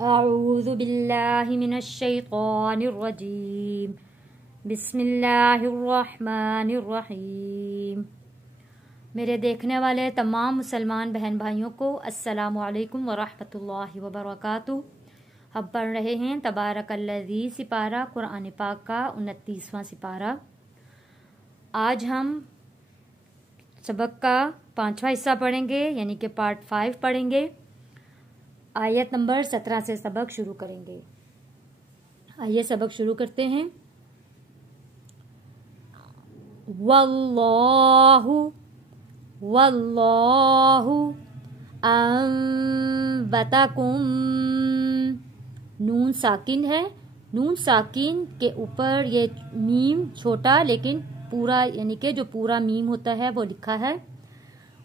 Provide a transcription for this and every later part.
اعوذ باللہ من الشیطان الرجیم بسم اللہ الرحمن الرحیم۔ میرے دیکھنے والے تمام مسلمان بہن بھائیوں کو السلام علیکم ورحمۃ اللہ وبرکاتہ۔ ہم پڑھ رہے ہیں تبارک الذی سپارہ قرآن پاک کا 29واں سپارہ۔ آج ہم سبق کا 5واں حصہ پڑھیں گے، یعنی کہ پارٹ 5 پڑھیں گے۔ آیت نمبر 17 سے سبق شروع کریں گے۔ آئیے سبق شروع کرتے ہیں۔ واللہ واللہ انبتکم، نون ساکن ہے، نون ساکن کے اوپر یہ میم چھوٹا لیکن پورا، یعنی کہ جو پورا میم ہوتا ہے وہ لکھا ہے۔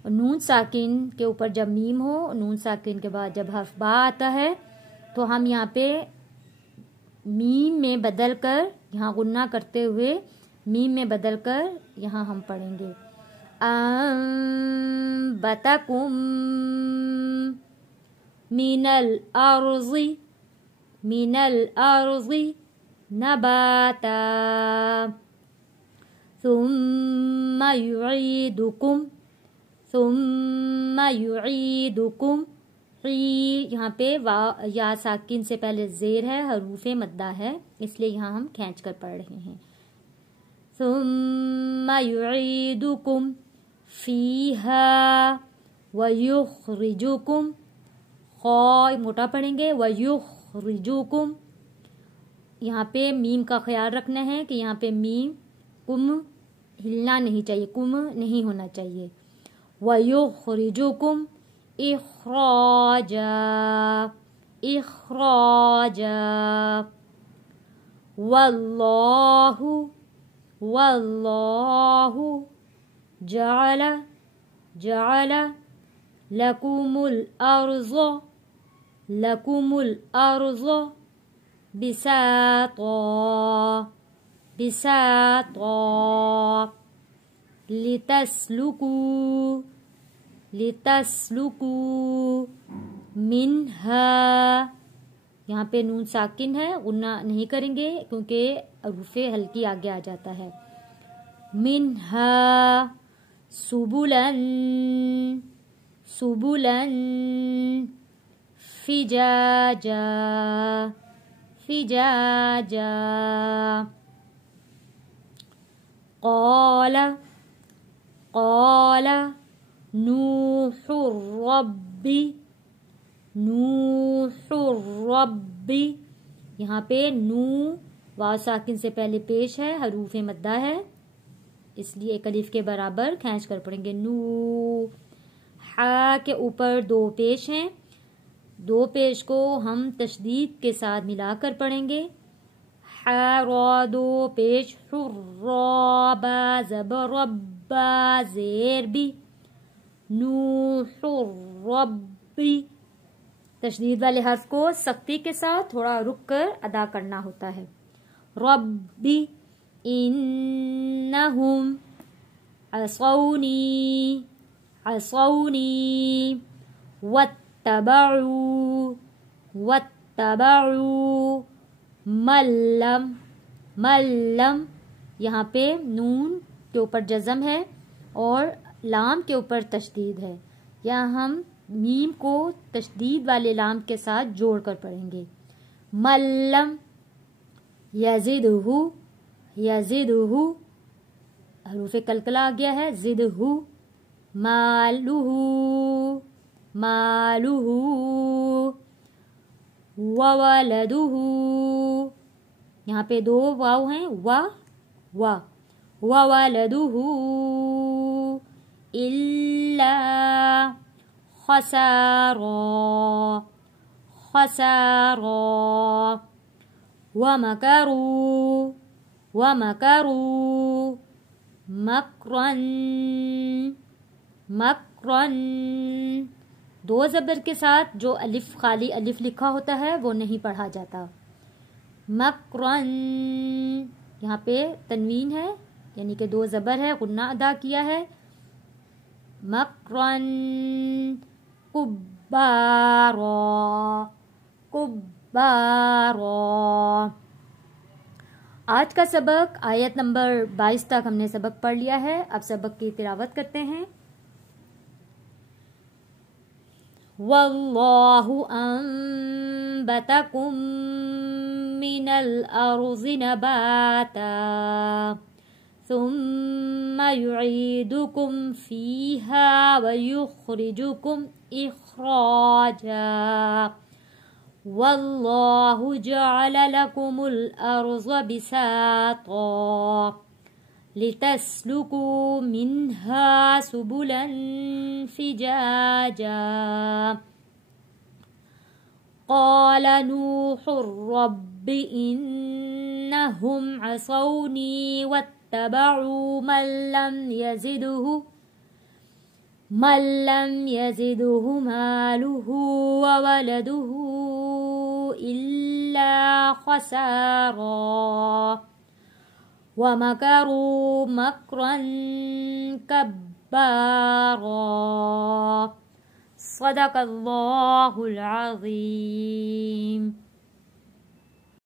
نون ساکن کے اوپر جب میم ہو، نون ساکن کے بعد جب حرف با آتا ہے تو ہم یہاں پہ میم میں بدل کر، یہاں غنہ کرتے ہوئے میم میں بدل کر یہاں ہم پڑھیں گے انبتکم من الارض، من الارض نباتا ثم یعیدکم، ثم یعیدکم، یہاں پہ یا ساکن سے پہلے زیر ہے، حروف مدہ ہے، اس لیے یہاں ہم کھینچ کر پڑھ رہے ہیں۔ ثم یعیدکم فیہا ویخرجکم، خا موٹا پڑھیں گے، ویخرجکم، یہاں پہ میم کا خیال رکھنا ہے کہ یہاں پہ میم کم ہلنا نہیں چاہیے، کم نہیں ہونا چاہیے۔ وَيُخْرِجُكُمْ إِخْرَاجًا، إِخْرَاجًا، وَاللَّهُ وَاللَّهُ جَعَلَ جَعَلَ لَكُمُ الْأَرْضَ لَكُمُ الْأَرْضَ بِسَاطًا بِسَاطًا لِتَسْلُكُوا لِتَسْلُكُوا مِنْهَا، یہاں پہ نون ساکن ہے، غنہ نہیں کریں گے کیونکہ حروف ہلکی آگے آ جاتا ہے۔ مِنْهَا سُبُلًا سُبُلًا فِجَاجًا فِجَاجًا، قال قال نوح الرب نوح الرب، یہاں پہ نو واو ساکن سے پہلے پیش ہے، حروف مدہ ہے، اس لیے ایک الف کے برابر کھینچ کر پڑھیں گے۔ نو، ہا کے اوپر دو پیش ہیں، دو پیش کو ہم تشدید کے ساتھ ملا کر پڑھیں گے۔ ہا را دو پیش، حرابا زبربا زیر بھی، نوح الرب، تشدید والے حرف کو سختی کے ساتھ تھوڑا رک کر ادا کرنا ہوتا ہے۔ ربی انہم عصونی عصونی واتبعوا واتبعوا ملم ملم، یہاں پہ نون کے اوپر جزم ہے اور لام کے اوپر تشدید ہے، یہاں ہم میم کو تشدید والے لام کے ساتھ جوڑ کر پڑھیں گے۔ ملم یزدہ یزدہ، حروف قلقلہ آ گیا ہے، زدہ، مالہ مالہ وولدہ، یہاں پہ دو واو ہیں، وولدہ إلا خسارا خسارا، ومكروا ومكروا مكرا مكرا، دو زبر کے ساتھ جو الف خالی الف لکھا ہوتا ہے وہ نہیں پڑھا جاتا۔ مکرا، یہاں پہ تنوین ہے، یعنی کہ دو زبر ہے، غنہ ادا کیا ہے۔ مکرا کبارا کب آج کا سبق آیت نمبر 22 تک ہم نے سبق پڑھ لیا ہے. اب سبق کی تلاوت کرتے ہیں. واللہ انبتکم من الارض نباتا ثم يعيدكم فيها ويخرجكم إخراجا والله جعل لكم الأرض بساطا لتسلكوا منها سبلا فجاجا قال نوح رب إنهم عصوني واتبعوا من لم يزده ماله وولده إلا خسارا ومكروا مكرا كبارا. صدق الله العظيم.